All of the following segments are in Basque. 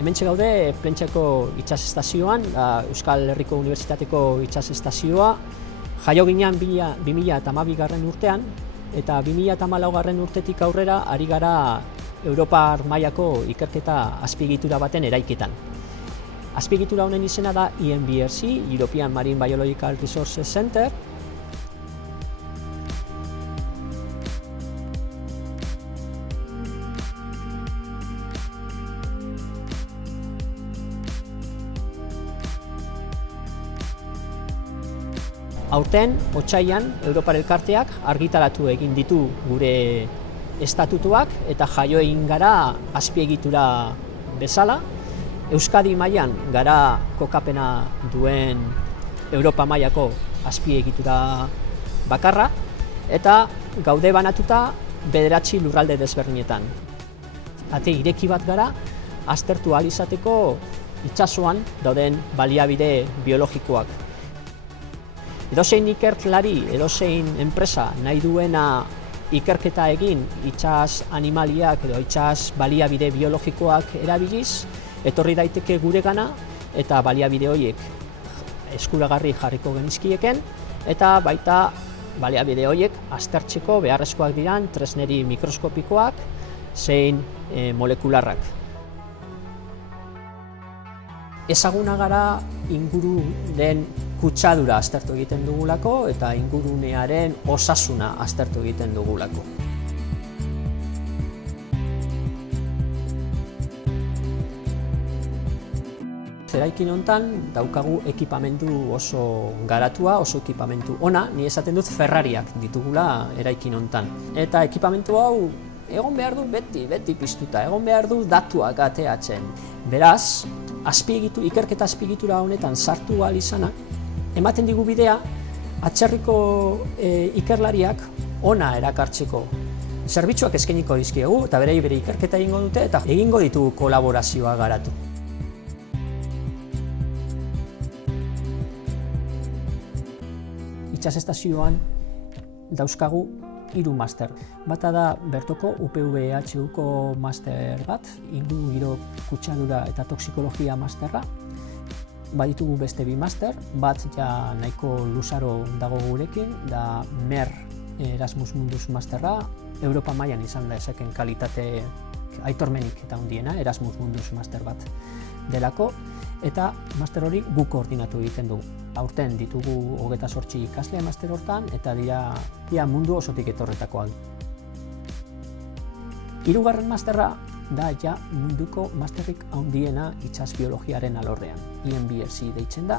Hementxe gaude Plentzako itsas estazioan, Euskal Herriko Unibertsitateko itsas estazioa. Jaio ginean 2012 urtean, eta 2014 urtetik aurrera ari gara Europar mailako ikerketa azpiegitura baten eraiketan. Azpiegitura honen izena da EMBRC, European Marine Biological Resources Center. Aurten, otsailean, Europar Elkarteak argitaratu egin ditu gure estatutuak eta jaio egin gara azpiegitura bezala. Euskadi mailan gara kokapena duen Europa mailako azpiegitura bakarra eta gaude banatuta 9 lurralde desberdinetan. Ate ireki bat gara aztertu ahal izateko itsasoan dauden baliabide biologikoak. Edozein ikerlari, edozein enpresa nahi duena ikerketa egin itsas animaliak edo itsas baliabide biologikoak erabiliz, etorri daiteke guregana eta baliabide horiek eskuragarri jarriko genizkieken eta baita baliabide horiek aztertzeko beharrezkoak diran tresneri mikroskopikoak zein molekularrak. Ezaguna gara ingururen kutsadura aztertu egiten dugulako eta ingurunearen osasuna aztertu egiten dugulako. Eraikin honetan daukagu ekipamendu oso garatua, oso ekipamentu ona, ni esaten dut Ferrariak ditugula eraikin honetan. Eta ekipamentu hau egon behar du beti piztuta, egon behar du datuak ateratzen. Beraz, ikerketa azpiegitura honetan sartu ahal izanak, ematen digu bidea atzerriko ikerlariak ona erakartzeko. Zerbitzuak eskainiko dizkiegu eta bere ikerketa egingo dute eta egingo ditugu kolaborazioa garatu. Itsas estazioan dauzkagu 3 master. Bata da bertoko UPV-EHUko master bat, inguru kutsadura eta toksikologia masterra. Baditugu beste 2 master, bat ja nahiko luzaro dago gurekin, da MER Erasmus Mundus masterra, Europa mailan izan da ezeken kalitate aitormenik eta handiena, Erasmus Mundus master bat delako, eta master hori guk koordinatu egiten dugu. Aurten ditugu 28 ikasle master hortan eta dira mundu osotik etorretakoak. 3. masterra da ja munduko masterrik handiena itsas biologiaren alorrean. EMBRC deitzen da.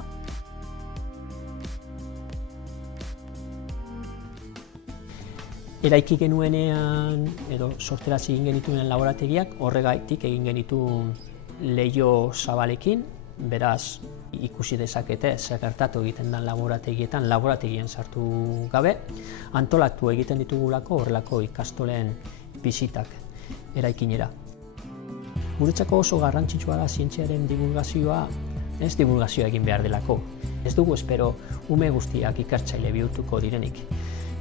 Eraiki genuenean edo sorterazi egin genituen laborategiak horregaitik egin genituen leiho zabalekin, beraz ikusi dezakete zer gertatu egiten den laborategien sartu gabe, antolatu egiten ditugulako horrelako ikastolen bisitak eraikinera. Guretzako oso garrantzitsua da zientziaren divulgazioa, ez divulgazioa egin behar delako. Ez dugu espero ume guztiak ikertzaile bihurtuko direnik.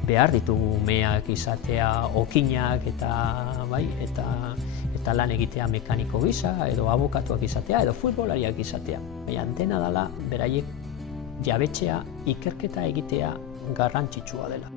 Behar ditugu umeak izatea, okinak eta lan egitea mekaniko gisa, edo abokatuak izatea, edo futbolariak izatea. Baina dena dela beraiek jabetzea, ikerketa egitea garrantzitsua dela.